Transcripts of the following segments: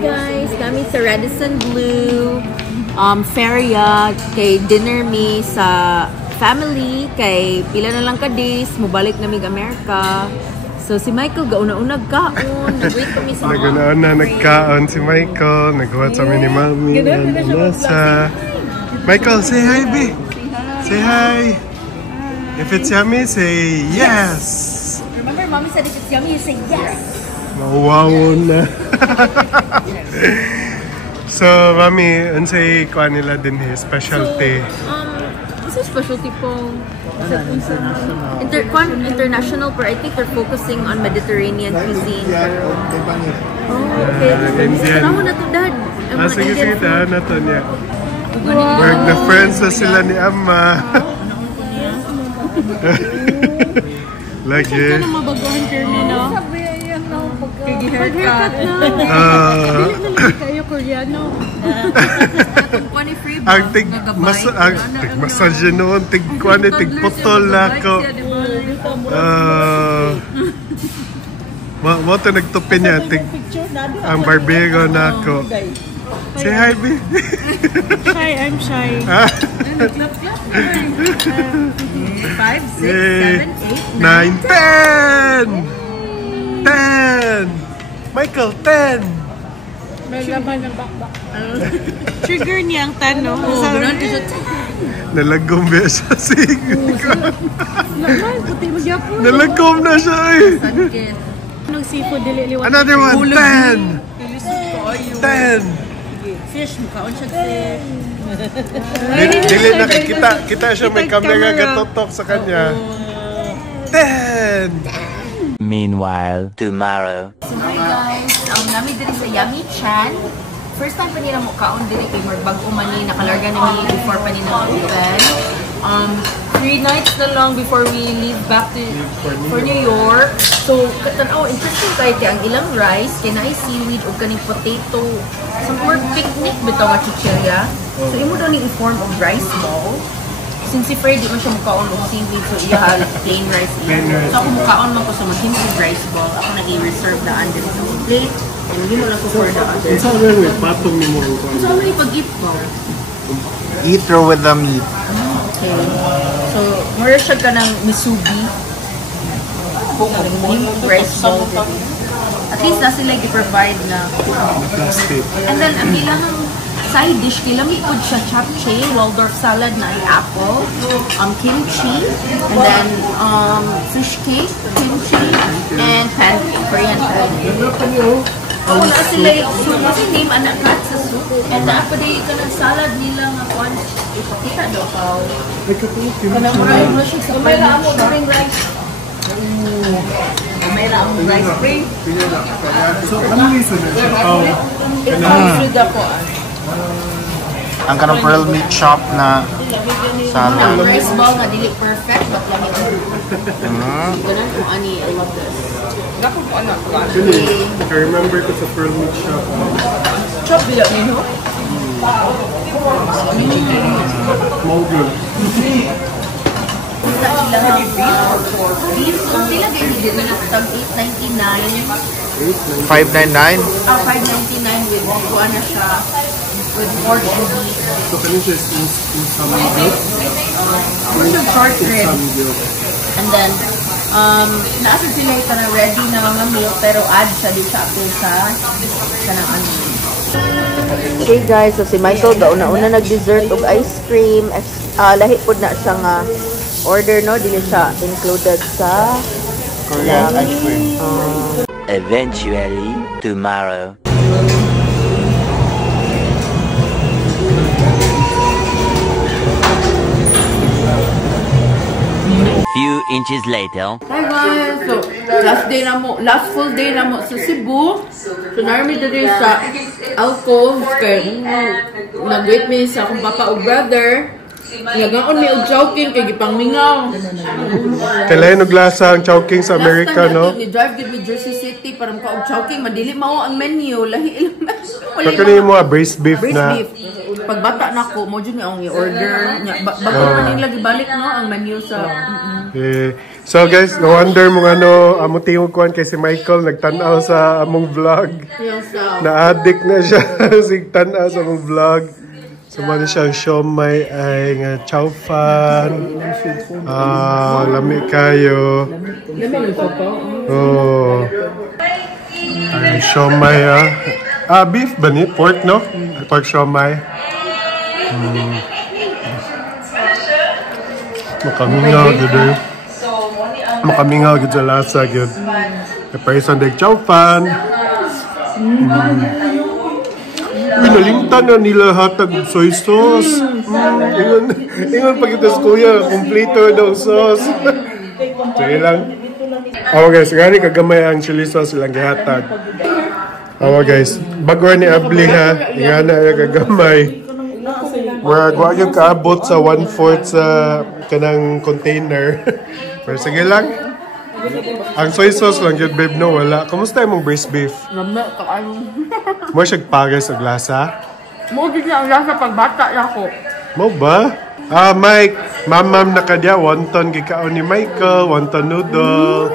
guys, kami sa Radisson Blu Feria kay dinner mi sa family kay pila na lang ka days mobalik na mig Amerika. So si Michael gauna-unag kaon, nag-wait kami sa Naguna-una nagkaon si Michael, nag-watch kami ni Mami and Anessa. Michael, say hi, B. Say hi. If it's yummy, say yes. Remember, Mommy said if it's yummy, you say yes. Wow na. So, Mami, unsay kuan nila din specialty? What's specialty po? International, but I think they're focusing on Mediterranean cuisine. Oh, okay. Salamat na to, Dad. Sige, sige, Dad. Nato niya. Work na friends na sila ni Amma. Lagi. Ito na mabaguhan Kermi, no? Pag-haircut na. Kayo Koreano. Ang tig-massage noon, tig-kuan, tig-putol ako. Mo ito nagtupi niya, ang barbero na ako. Say hi, B. Shy, I'm shy. 5, 6, 7, 8, 9, 10! 10! Michael, 10! May laban ng bakbak. Trigger niya ang tanong. Nalagom ba siya? Sige. Puti magyapon. Nalagom na siya eh. Anong seafood dili-liwan? Another one, 10! 10! Fish, mukhaon siya fish. Dili nakikita. Kita siya may camera katotok sa kanya. 10! Meanwhile, tomorrow. So hi guys, namin diri sa Yummy Chan. First time pa nila mukhaon diri kay bago man ni nakalarga na mi before pa ni na-open. 3 nights na lang before we leave back to for New York. So, katanaw, interesting tayo ang ilang rice, kaya na seaweed o kaning potato. Sa more picnic bitaw nga chichirya. So, imo daw ni form of rice ball. Since si Freddy man siya mukhaon og seaweed, so iya plain rice iya. So, ako mukhaon man ko sa mag-himog rice ball. Ako nag-i-reserve na under sa plate. And hindi mo lang ko for the other. It's all right, patong ni mo. So, ano yung pag-eat mo? Eat raw with the meat. Okay. So, mura siya ka ng misubi. Rice bowl. At least na sila i-provide na. And then, ang ilang side dish, kailangan po siya japchae, Waldorf salad na ay apple, kimchi, and then fish cake, kimchi, and pancake, Korean pancake. So, na sila yung kasi name anak ka sa soup. And naapaday ka ng salad nila nga kwan. Ipakita daw ka. Kanang maraming mo siya sa may lang mo during rice. May lang mo rice spring. So, ano reason na siya? Ipang-food ako. Ang kanang pearl meat chop na salad. Ang rice ball nga dili perfect, but yummy. Ganun kung ani, I love this. Actually, I remember ko sa pearl meat shop. Chop bila nino? Small good. Punta sila nga beef. So sila ganyan din na tag 8.99. 599? 5.99 with kuha na siya. With pork and beef. So, kanin siya in some milk? Short rib. And then, naasa sila yung na ready na mga meal, pero add siya din sa apple sa kanang ano. Okay guys, so si Michael gauna-una nag-dessert og ice cream. Lahi po na siya nga order, no? Dili siya included sa Korean ice cream. Eventually, tomorrow. Few inches later. Hi guys! So, last full day na mo sa Cebu. So, narami dali sa alcove. Kaya nag-wait me sa akong papa o brother. Nagaon mi og Chowking kay gipang mingaw. Kailan og lasa ang Chowking sa America, no? Ni drive gid mi Jersey City para maka og Chowking, madili mao ang menu, lahi ilang. So kani mo braised beef Braised na. beef. Pagbata na ko, mo jud ni ang i-order. Bago pa nila gibalik no ang menu sa. So guys, no wonder mo ano, amo tingog kuan kay si Michael nagtan-aw sa among vlog. Na-addict na siya sig tan-aw sa among vlog. So man siyang siomay ay nga chow fan. Lami kayo. Oh. Ay siomay beef ba ni? Pork, no? Pork siomay. Makamingaw gud. Makamingaw gud sa lasa gud. Person deg chow fan. Pinalimtan na nila hatag soy sauce. Ingon pag ito sa kuya, kompleto daw sauce. Sige lang. Guys, gani kagamay ang chili sauce ilang gihatag. Guys, bago ni Abli ha, ingana na kagamay. Wag yung kaabot sa 1/4 sa kanang container. Pero sige lang. Ang soy sauce lang yun, babe, no? Wala. Kamusta yung mong braised beef? Ramna kaayo. Mo siya pagay sa glasa? Mo gid na ang lasa pagbata ako. Mo ba? Mike, mamam na ka diya, wonton gikaon ni Michael, wonton noodle.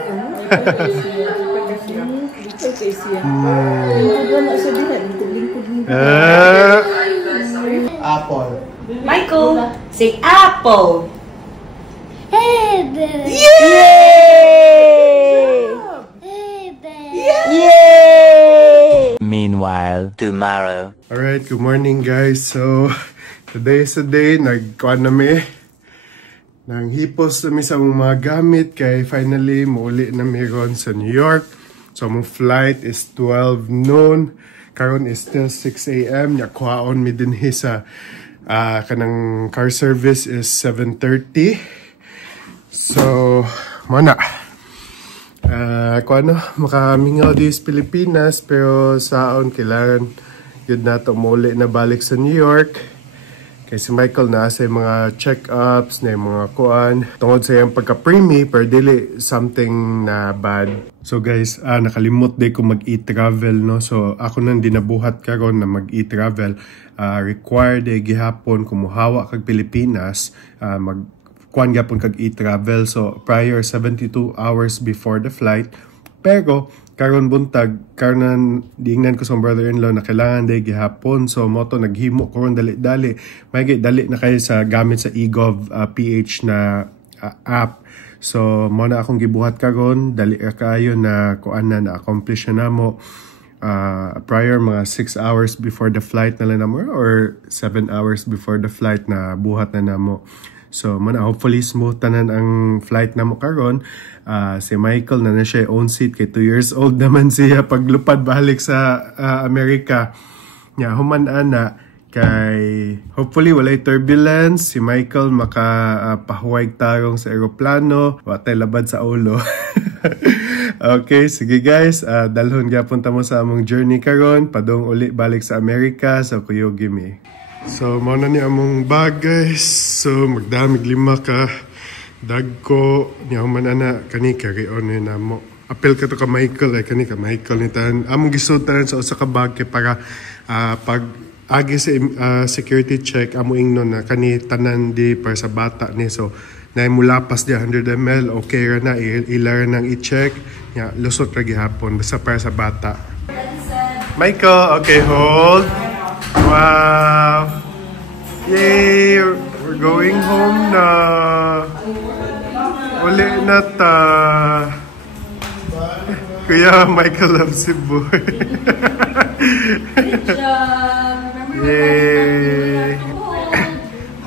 Apple. Michael, say apple. Hey, babe. Yay! Meanwhile, tomorrow. Alright, good morning guys. So, today is the day, nagkuhan nami. Nang hipos nami sa mga gamit kay finally muuli na ron sa New York. So, mong flight is 12 noon. Karon is still 6 a.m. Kuhaon mi din sa kanang car service is 7:30. So, muna. Makamingaw di sa Pilipinas pero saon kailangan yun na ito muli na balik sa New York. Kay si Michael na sa mga check-ups na mga kuan. Tungod sa yung pagka-preemie pero dili something na bad. So guys, nakalimot din ko mag-e-travel, no? So ako nang dinabuhat karon na mag-e-travel. Required gihapon kumuhawa kag Pilipinas, kuan gyapon kag e-travel, so prior 72 hours before the flight. Pero karon buntag karon diingnan ko sa brother-in-law na kailangan day gihapon, so moto naghimo ko ron dali may dali na kayo sa gamit sa eGov PH na app. So mo na akong gibuhat karon dali kayo na kuan na accomplish na mo prior mga 6 hours before the flight na lang namo or 7 hours before the flight na buhat na namo. So, hopefully smooth tanan ang flight na mo karon. Si Michael na siya own seat kay 2 years old naman siya paglupad balik sa Amerika. Human ana kay hopefully walay turbulence. Si Michael makapahuwag tarong sa eroplano, watay labad sa ulo. Okay, sige guys, dalhon gyapon ta mo sa among journey karon padung uli balik sa Amerika sa Kuyogi mi. So, mauna ni among bag guys. So, magdamig 5 ka. Dagko. Niyaman ana. Kani carry-on na mo. Apel ka to ka Michael. Kani ka Michael ni tan. Among gisutan sa usa ka bag kay para pag agi sa security check amo ingnon na kani tanan di para sa bata ni. So, na mulapas di 100 ml. Okay ra na. Ilar nang i-check. Lusot ra gihapon. Basta para sa bata. Michael, okay, hold. Wow! Yay! We're going home na! Uli na ta! Kuya, Michael loves Cebu. Yay!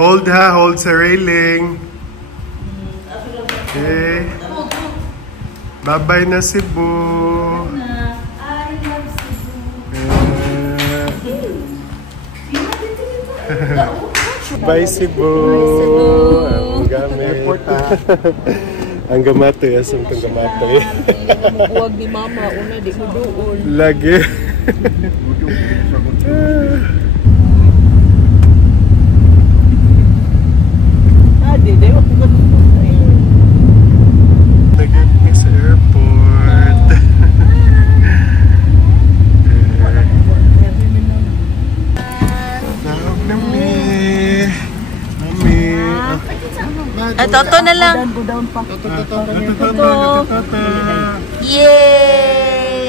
Hold ha! Hold sa railing! Okay. Bye-bye na Cebu! Bye Cebu! Ang gamit. Ang gamatoy. Asam kang gamatoy. Huwag ni mama. Una, di mo doon. Lagi. Nag-meet sa airport. Naog na mi. Mami. Toto na lang. Toto. Yay!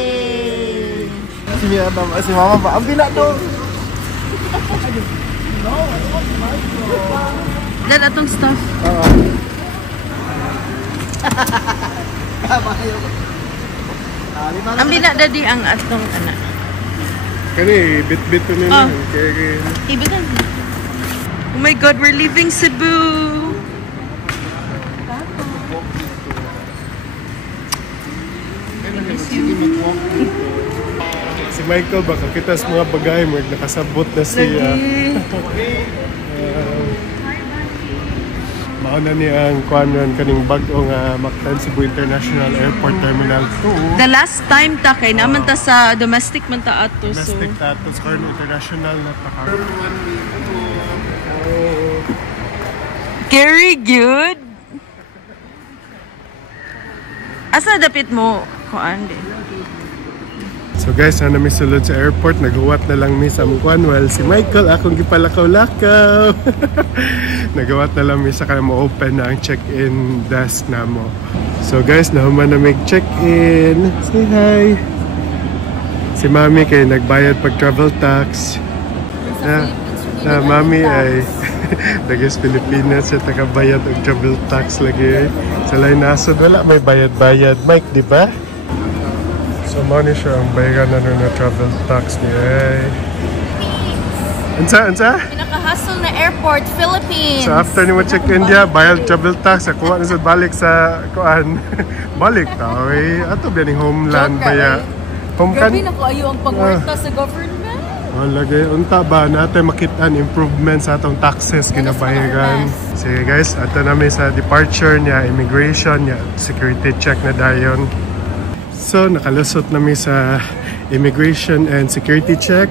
Si Mama ba? Ang bila to. Dan atong stuff. Ang bina daddy ang atong anak. Kani, bit-bit to nila. Ibigan. Oh my God, we're leaving Cebu. Si Michael baka kita sa mga bagay mo nakasabot na siya. Mauna niya ang kuanon kaning bag-o nga Mactan Cebu International Airport Terminal 2. The last time ta kay naman ta sa domestic man ta ato. Domestic tatos karon international na ta. Very good. Asa dapit mo kuan di? So guys, na mi sulod sa airport, naghuwat na lang mi sa mukwan. Well, si Michael, akong gipalakaw-lakaw. Naghuwat na lang mi sa kaya mo open na ang check-in desk na mo. So guys, nahuman na mig check-in. Say hi! Si Mami kay nagbayad pag travel tax. Na Mami ay Dagis Pilipinas siya tagabayad ang travel tax lagi. Sa lain nasod, wala may bayad-bayad. Mike, di ba? So, money siya ang bayaran na travel tax niya. Ansa? Pinaka-hustle na airport, Philippines. So, after ni mo check India, bayad travel tax. Kuha na sa balik sa kuan. Balik tao eh. Ato ba yung homeland baya? Grabe na ko ayo ang pagwarta sa government. Lagay, unta ba natin makitaan improvement sa atong taxes kinabayaran. Sige guys, ato namin sa departure niya, immigration niya, security check na dayon. So, nakalusot namin sa immigration and security check.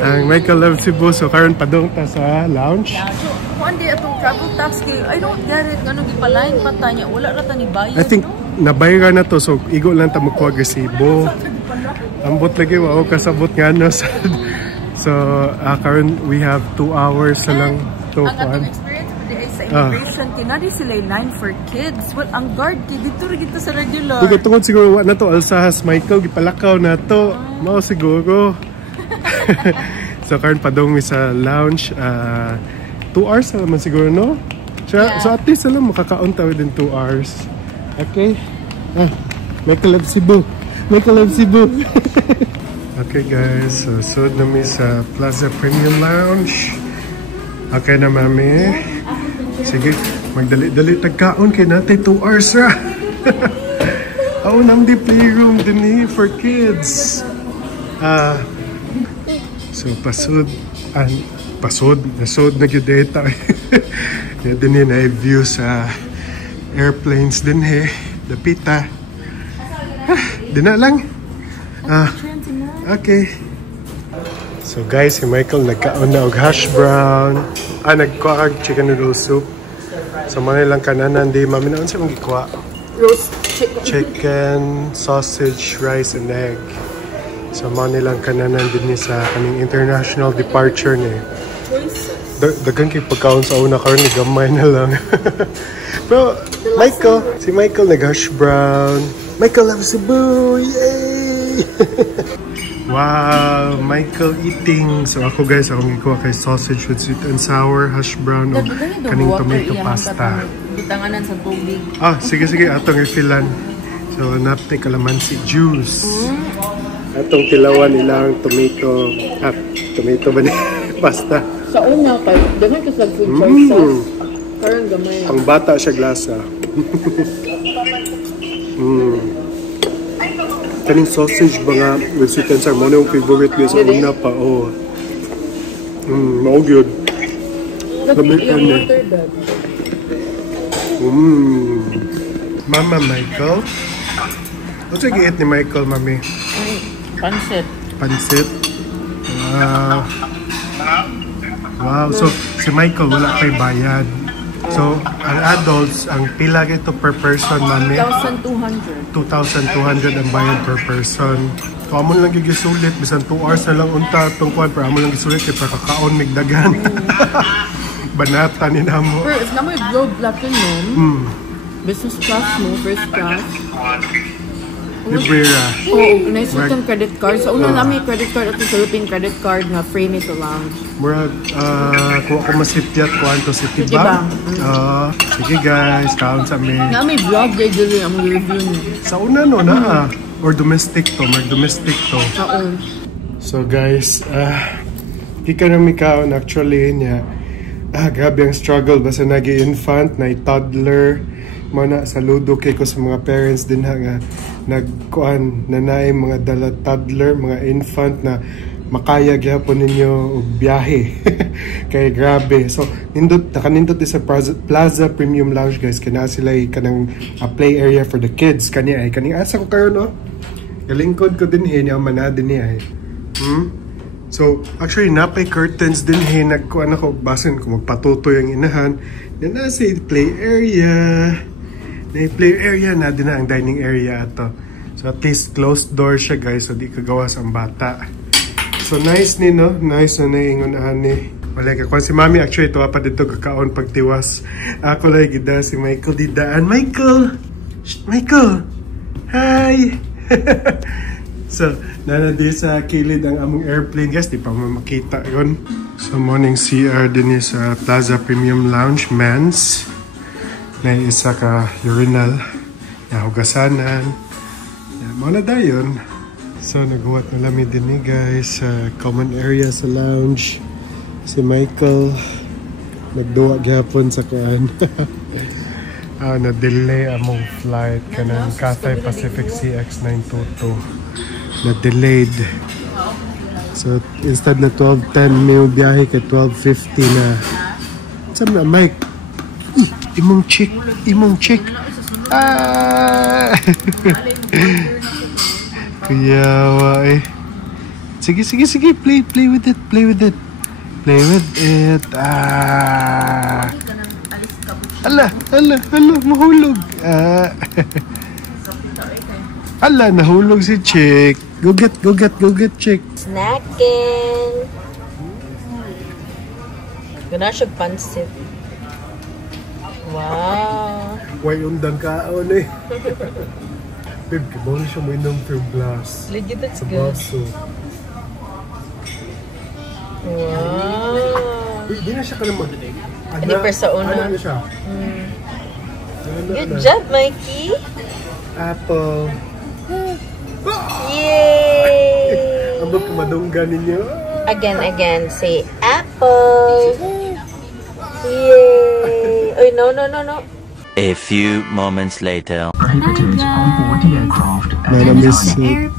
Ang Michael Love Cebu, so karon padong ta sa lounge. Kung di atong travel tax kay, I don't get it. Ganun gipalain pa ta niya. Wala ra ta ni bayad. I think nabayaran na to, so igo lang ta makuha resibo. Ambot lagi, wow, kasabot nga no. So, karon we have 2 hours na lang to ang atong experience pa di ay sa immigration, kinadi sila line for kids. Well, ang guard, dito rin kita sa regular. Ito tungkol siguro na to, Alsahas, Michael, gipalakaw na to. Mao siguro. So, karon padong mi sa lounge. 2 hours na naman siguro, no? So, at least alam, makakaon ta within 2 hours. Okay? Michael Love Cebu. Michael Love Cebu. Okay guys, so sud na mi sa Plaza Premium Lounge. Okay na mami. Sige, magdali-dali tagkaon kay natin 2 hours ra. Nang di playroom din for kids. So nasud na gyud data. Ya din na view sa airplanes din dapita. Di na lang. Okay. So guys, si Michael nagkaon na og hash brown. Nagkuha kag chicken noodle soup. So mga ilang kananan di mami naon siya magikuha. Roast Chicken, sausage, rice, and egg. So mga nilang kananan din ni sa kaning international departure ni. Dagan kay pagkaon sa una karon ni gamay na lang. Pero Michael, si Michael nag-hash brown. Michael Love Cebu! Yay! Wow! Michael eating. So ako guys, akong gikuha kay sausage with sweet and sour, hash brown, o kaning tomato pasta. Butanganan sa tubig. Sige. Atong refilan. So napte kalamansi juice. Atong tilawan ilang tomato. Tomato ba ni? Pasta. Sa una kay, gamay ka sa food sauce. Parang gamay. Ang bata siya glasa. Kaning sausage ba nga with sweet and sour mo na yung favorite niya sa una pa. Maog yun. Lamig ka niya. Mama Michael. What's yung i-eat ni Michael, mami? Pansit. Pansit? Wow. So, Si Michael wala pa'y bayad. So, ang adults, ang pila ito per person, mami? 1,200. 2,200 ang bayad per person. So, amon lang gigisulit, bisan 2 hours na lang unta itong kuhan, pero amon lang gisulit, kaya kakaon migdagan. Banata ni namo. Pero if naman yung Globe Platinum, business class mo, first class. Librera. Oo, nice yung credit card. Sa una namin credit card at yung Philippine credit card na frame ito lounge. Murag, kung ako masipyat, kuhan to Citibank. Citibank. Sige guys, kaon sa amin. Na may vlog regularly ang review niyo. Sa una no, na or domestic to, mag-domestic to. Oo. So guys, ika na mikaon actually niya. Grabe ang struggle basta nag-infant, na-toddler. Mana saludo kay ko sa mga parents din nga nagkuan na naay mga dala toddler, mga infant na makaya gyapon ninyo og biyahe. Kay grabe. So nakanindot sa Plaza Premium Lounge guys, kana sila kanang play area for the kids. Kani ay kaning asa ko kayo no. Galingkod ko din niya man din niya ay. So actually napay curtains din nagkuan ako basin ko magpatutoy ang inahan. Then nasa play area. Na play area na din na ang dining area ato. So at least closed door siya guys, so di kagawas ang bata. So nice ni no, nice na naingon ani. Wala ka kung si Mami actually tuwa pa dito kakaon pagtiwas. Ako lang gida si Michael didaan. Michael! Shh, Michael! Hi! So nanadi sa kilid ang among airplane guys, di pa makita yun. So morning CR din sa Plaza Premium Lounge men's. Na isa ka urinal, nahugasanan. Mga na dayon. So naghuwat na lami din ni guys sa common area sa lounge. Si Michael nagduwa gyapon sa kaan. Na-delay among flight kanang Cathay Pacific CX922. Na-delayed. So instead na 12:10 may biyahe kay 12:50 na. Saan na Mike? Imong chick. Kuyawa eh. Sige, play with it. Ala, mahulog. Ala, nahulog si chick. Go get chick. Snacking. Gana siya pansit. Wow. Way undang kaon eh. Babe, kabawin siya mo inom from glass. Legit, that's sa good. baso. Wow. Uy, di na siya ka naman. Hindi pa sa una. Ano siya? Good job, Mikey. Apple. Yay! Ambot kumadunggan ninyo. Again. Say apple. Yay! Oy, no. A few moments later. Prohibited on board the aircraft at any Miss. time.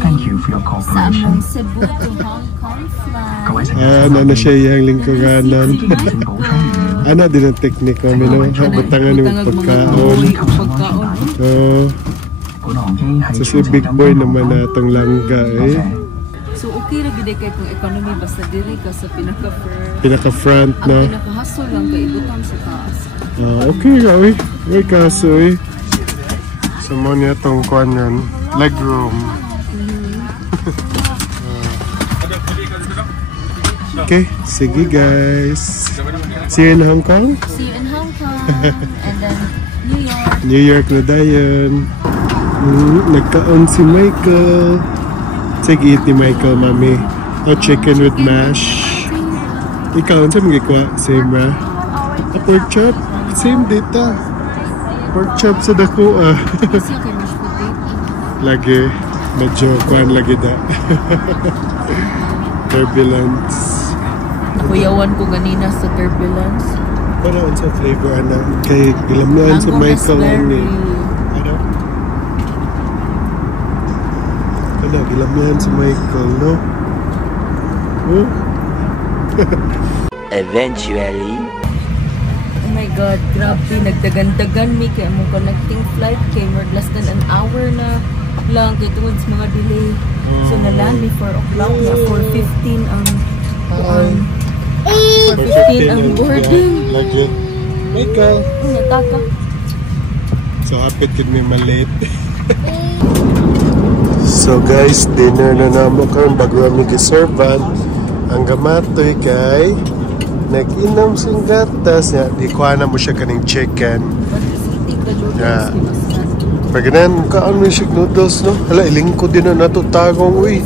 Thank you for your cooperation. Cebu to Hong Kong flight. Ano na siya yung lingkunganan. Ano din ang teknik kami no? Butangan yung pagkaon. So si Big Boy naman na itong langga eh. So okay ra gid kay kung economy basta diri ka sa Pinaka-front na. Ang pinaka-hustle lang kay ibutang sa taas. Okay ra uy. Uy kaso eh. So mo niya itong kuan yan. Legroom. Okay, sige guys. See you in Hong Kong? See you in Hong Kong. And then New York. New York na dayon. Nagkaon si Michael. Sige, eat ni Michael, mami. O chicken with mash. Ikaw, saan magkikuha? Same ra? Pork chop? Same dito. Pork chop sa dako ah. Kasi okay, mashed potato. Lagi. Medyo kuhan lagi da. Turbulence. Kuyawan ko ganina sa turbulence. Parang sa flavor na. Kay gilamnan sa Michael lang eh. Ano? Ano, gilamnan sa Michael, no? Oh? Eventually. Oh my God, grabe. Nagdagan-dagan mi kay among connecting flight kay more less than an hour na lang kay tungod sa mga delay. So na-land mi 4 o'clock na 4:15 ang For 15 ang boarding. Lagi. Michael. Nataka. So, hapit kid may malit. So guys, dinner na namo karon bago kami giservan. Ang gamatoy kay nag-inom sing gatas niya. Di kuha na mo siya kaning chicken. Yeah. Pagkanan, kaan mo siya noodles, no? Hala, ilingkod din na natutagong, uy.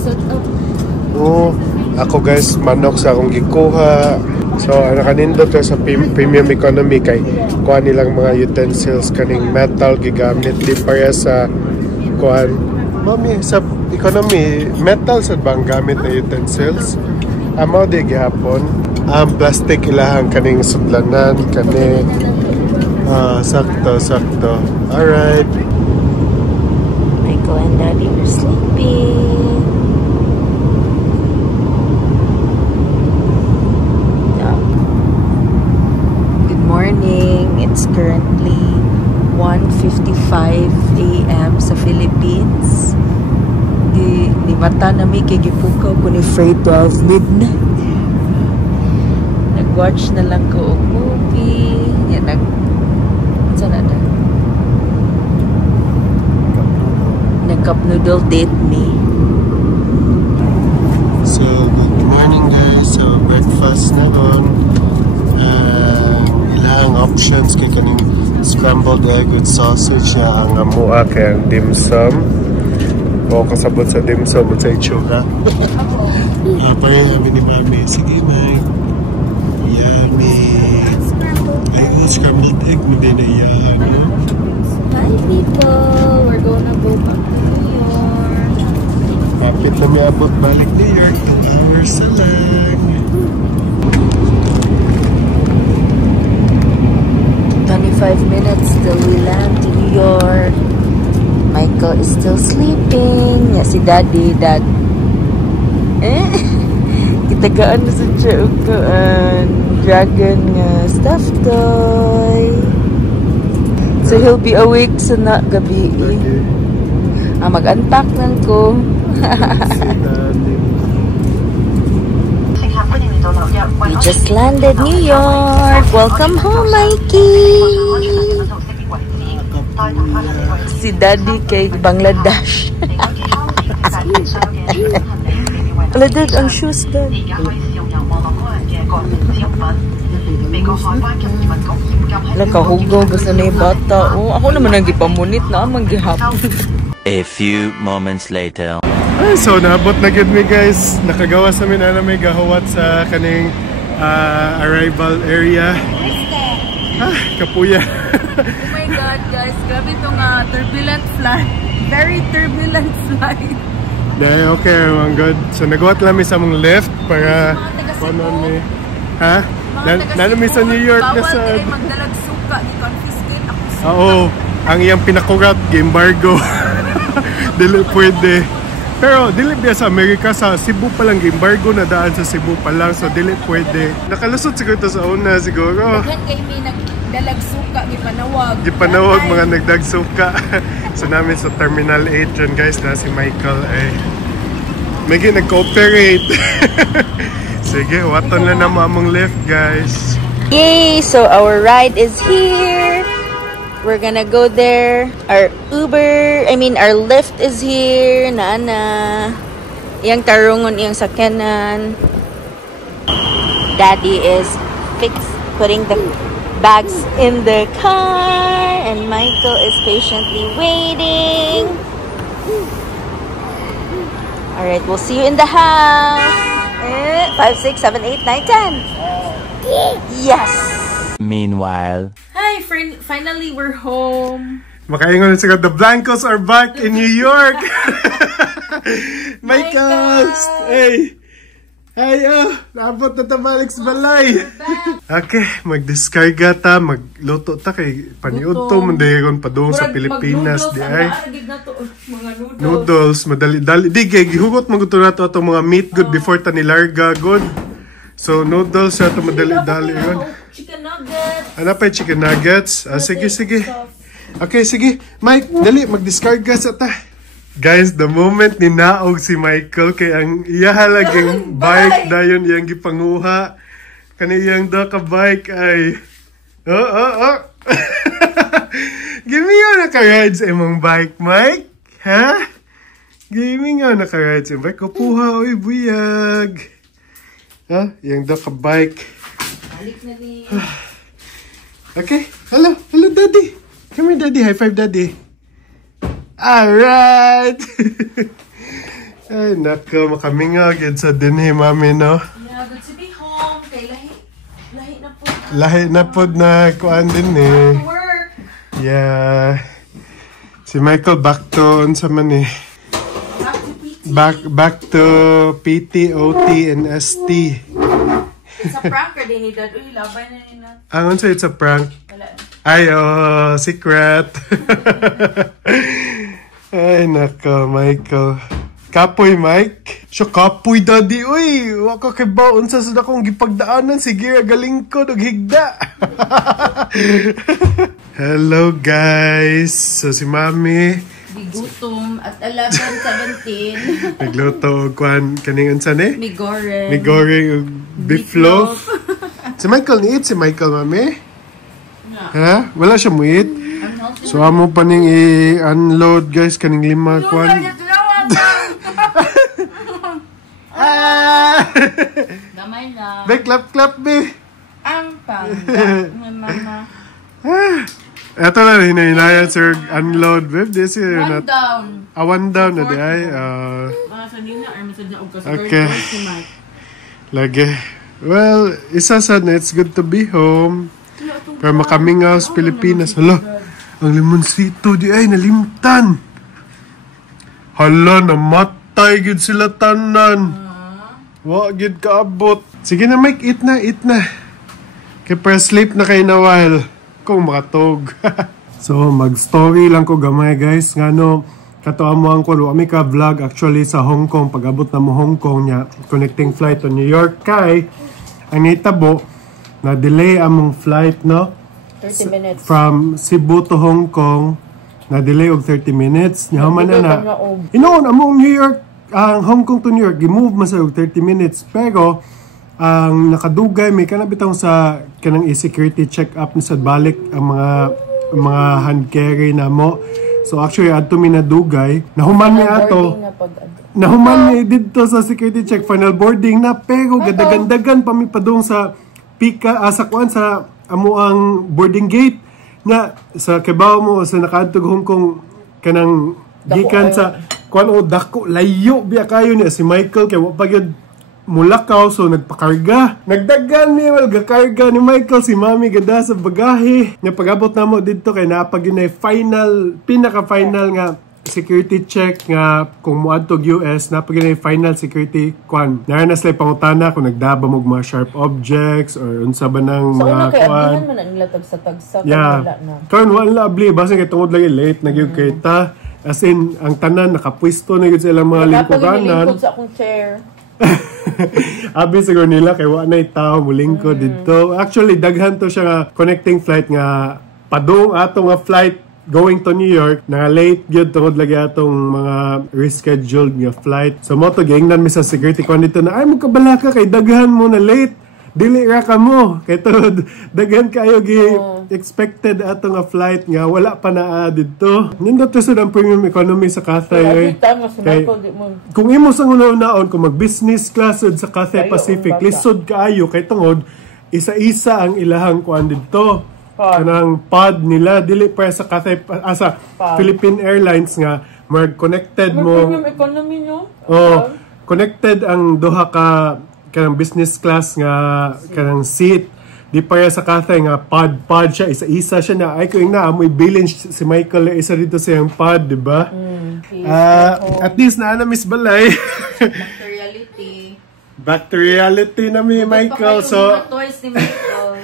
Oo. Ako guys, manok sa akong gikuha. So, nakanindot ka sa premium economy kay kuha nilang mga utensils kaning metal gigamit di para sa kuhan. Mami, sa economy, metal sa bang gamit na utensils? Amaw di gihapon. Ang plastic ilahang kaning sudlanan, kani sakto. Alright. Michael and Daddy were sleeping. Good morning. It's currently 1:55 a.m. sa Philippines. Di mata na may kigipukaw ko ni Frey 12 midnight. Nag-watch na lang ko og movie. Yan, nag-cup noodle date me. So, good morning guys. So, breakfast na ron. Ilang options kay kaning scrambled egg with sausage na ang amua kay ang dim sum. O kasabot sa dim sum at sa itsura. Pareha kami ni Mami. Sige, Mike. Yummy. Ay, scrambled egg mo din na yan. Hi people! We're gonna go back to New York. Kapit na may abot balik New York. 2 hours na lang. 25 minutes till we land to New York. Michael is still sleeping. Ya si Daddy, Dad. Kitagaan na sa siya dragon stuffed toy. So he'll be awake sa na gabi. Mag-unpack lang ko. We just landed New York. Welcome home, Mikey. Si Daddy kay Bangladesh. Wala, Dad, ang shoes, Dad. Wala, kahugaw. Basta na yung bata. Oh, ako naman ang gipamunit na. Ang gihapon. A few moments later. Ay, so naabot na good me guys. Nakagawa sa amin na may gahawat sa kaning arrival area. Kapuya. Oh my God, guys. Grabe itong turbulent flight. Very turbulent flight. Dahil okay, mga good. So nagawat lang sa mong lift para mi. Ha? Nanami sa New York na sa... Bawal magdalag suka. Di-confiscate ako suka. Oo. Ang iyang pinakurat, embargo. Dili pwede. Pero dili biya sa Amerika, sa Cebu pa lang, embargo na daan sa Cebu pa lang. So dili pwede. Nakalusot siguro ito sa una siguro. Daghan kay may nagdalag suka, may panawag. Gipanawag mga nagdag suka. So namin sa Terminal 8 dyan guys na si Michael ay may nag-cooperate. Sige, waton na naman among lift guys. Yay! So our ride is here. We're gonna go there. Our our lift is here. Nana. Iyang tarungon iyang sakyanan. Daddy is putting the bags in the car. And Michael is patiently waiting. Alright, we'll see you in the house. 5, 6, 7, 8, 9, 10. Yes! Meanwhile. Hi, friend. Finally, we're home. Makaingon na siguro, the Blancos are back in New York! Michael! Hey! Hey, naabot na tabalik sa balay! Okay, mag-discarga ta, magluto ta kay paniud to, mandayagon pa doon sa Pilipinas. Di ay. Noodles, madali-dali. Di, gihugot maguto na to itong mga meat good before ta nilarga good. So, noodles sa ito madali-dali yun. Chicken nuggets. Ano pa yung chicken nuggets? Sige. Okay, sige. Mike, dali, mag-discard ka sa ta. Guys, the moment ni naog si Michael kay ang iyahalaging bike dayon iyang gipanguha. kaniyang do ka bike ay Gimingaw na ka-ride sa imong bike, Mike? Ha? Gimingaw na ka-ride sa imong bike. Kupuha, oy, buyag. Ha? Yung do ka bike. Balik na ni. Okay. Hello, Daddy. Come here, Daddy. High five, Daddy. Alright. Ay, nako, makamingaw yun sa dinhi, Mami, no? Yeah, good to be home. Kay lahi na po. Lahi na po na kuan din eh. Work. Yeah. Si Michael back to unsa man eh. Back to PT. Back to PT, OT, and ST. It's a prank ka din ni Dad. Uy, labay na ni Nat. Ang unsa it's a prank. Wala. Ay, oh, secret. Ay, nako, Michael. Kapoy, Mike. Siya kapoy, Daddy. Uy, waka kay baon sa akong gipagdaanan. Sige, galing ko, naghigda. Hello, guys. So, si Mami. Bigutom at 11:17. Nagluto og kwan kaning unsa ni? Migore. Migore og beef loaf. Si Michael ni eat si Michael, Mami? Ha? Wala siya mo eat? So, amo pa ning i-unload, guys, kaning 5 kwan. Gamay lang. Be, clap, be. Ang pangga. Mama. Eto na, hinahinayan, sir. Unload, babe. This is One down. one down na di ay. Sa nina, ay masad na og ka sa Okay. girl si Mike. Lagi. Well, isa sad na, it's good to be home. Pero makamingaw sa Pilipinas. Hala, ang limonsito di ay nalimtan. Hala, namatay gid sila tanan. Wa gid kaabot. Sige na, Mike, eat na. Kaya para sleep na kayo na while. Kung makatog. So, mag-story lang ko gamay, guys. Ngano, katuamuan ko, kami ka vlog actually sa Hong Kong. Pag-abot na mo Hong Kong niya, connecting flight to New York. Kay, ang itabo, na-delay among flight, no? 30 minutes. From Cebu to Hong Kong, na-delay og 30 minutes. Nyaman na. Inoon, among New York, ang Hong Kong to New York, gimove man sa og 30 minutes. Pero, ang nakadugay, may kanabitang sa kanang i-security check-up na sa balik ang mga hand carry na mo. So, actually, ato mi nadugay. Nahuman mi ato. Nahuman mi dito sa security check, final boarding na. Pero, gadagandagan pa mi padung sa pika, sa kuan, sa amuang boarding gate na sa Kibaw mo, sa nakaadtog Hong Kong, kanang gikan sa kuan o dako, layo biya kayo niya si Michael, kaya wapag yun mulakaw, so nagpakarga. Nagdagan ni gakarga ni Michael, si Mami gada sa bagahe. Nga pag-abot na mo dito kay napag yun ay pinaka-final nga security check nga kung muadtog US, napag yun ay final security kwan. Nara na sila pangutana kung nagdaba mo mga sharp objects or unsa ba ng mga kwan. So, ablihan man ang ilatag sa tagsa. Yeah. Karon wala abli, basta kay tungod lagi late, nagyug kay ta. As in, ang tanan, nakapwisto na yun sa ilang mga lingkuganan. Sa akong chair. Abi siguro nila kay wa na itaw mulingkod dito. Actually daghan to siya nga connecting flight nga padung ato nga flight going to New York na late gyud tungod lagi atong mga rescheduled nga flight. So mo to giingnan mi sa security ko dito na ay mo kabalaka kay daghan mo na late. Dili ra ka mo kay to daghan kayo gi expected ato nga flight nga wala pa na dito. Nindot to ang premium economy sa Cathay. Kay, kung imo sa una-unaon kung mag-business class sa Cathay Pacific, lisod kaayo kay tungod isa-isa ang ilahang kuan dito. Kanang pod nila dili pa sa Cathay sa Philippine Airlines nga mag-connected mo. Premium economy no? Oh, connected ang duha ka kanang business class nga kanang seat. Di pa sa Cathay nga pod siya, isa-isa siya na ay kung na amoy bilin si Michael isa dito sa yung pod, di ba? At least na Miss Balay. Back to reality na mi Michael. So toys ni Michael.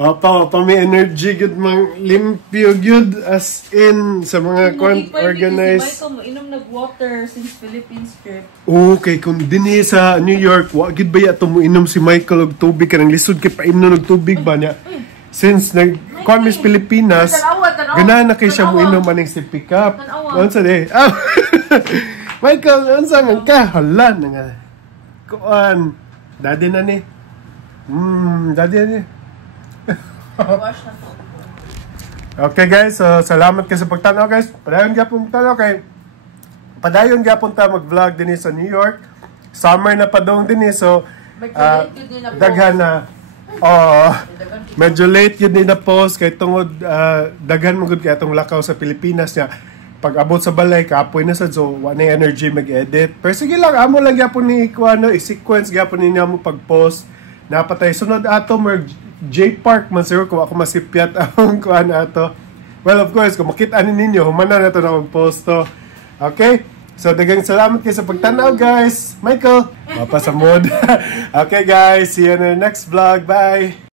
pa may energy good mang limpyo good as in sa mga organized. Si Michael mo inom nag-water since Philippines trip. Okay, kung dinhi sa New York, wa gid ba yato mo inom si Michael og tubig kanang lisod kay painom og tubig ba niya? Since nag Miss Pilipinas, ganahan na kay siya mo inom maning si pick up. Unsa de? Michael, unsa man ka? Hala nga. Kuan, daddy na ni. Daddy ani. Wash na to. Okay guys, so salamat kayo sa pagtanaw guys. Padayon gyapon tanaw kay padayon gyapon ta mag-vlog dinhi sa New York. Summer na pa daw dinhi so daghan na. Medyo late yun din na post kay tungod daghan mo gud kay atong lakaw sa Pilipinas niya. Pag abot sa balay kapoy na sad so wa na energy mag-edit. Pero sige lang amo lang gyapon ni kuano i-sequence gyapon ninyo mo pag-post. Napatay sunod ato mer J Park man sir kung ako masipyat ang kuan ato. Well of course kung makita ninyo humana na to na mag-post to. Okay? So daghang salamat kayo sa pagtanaw guys. Michael, papa sa mood. Okay guys, see you in the next vlog. Bye.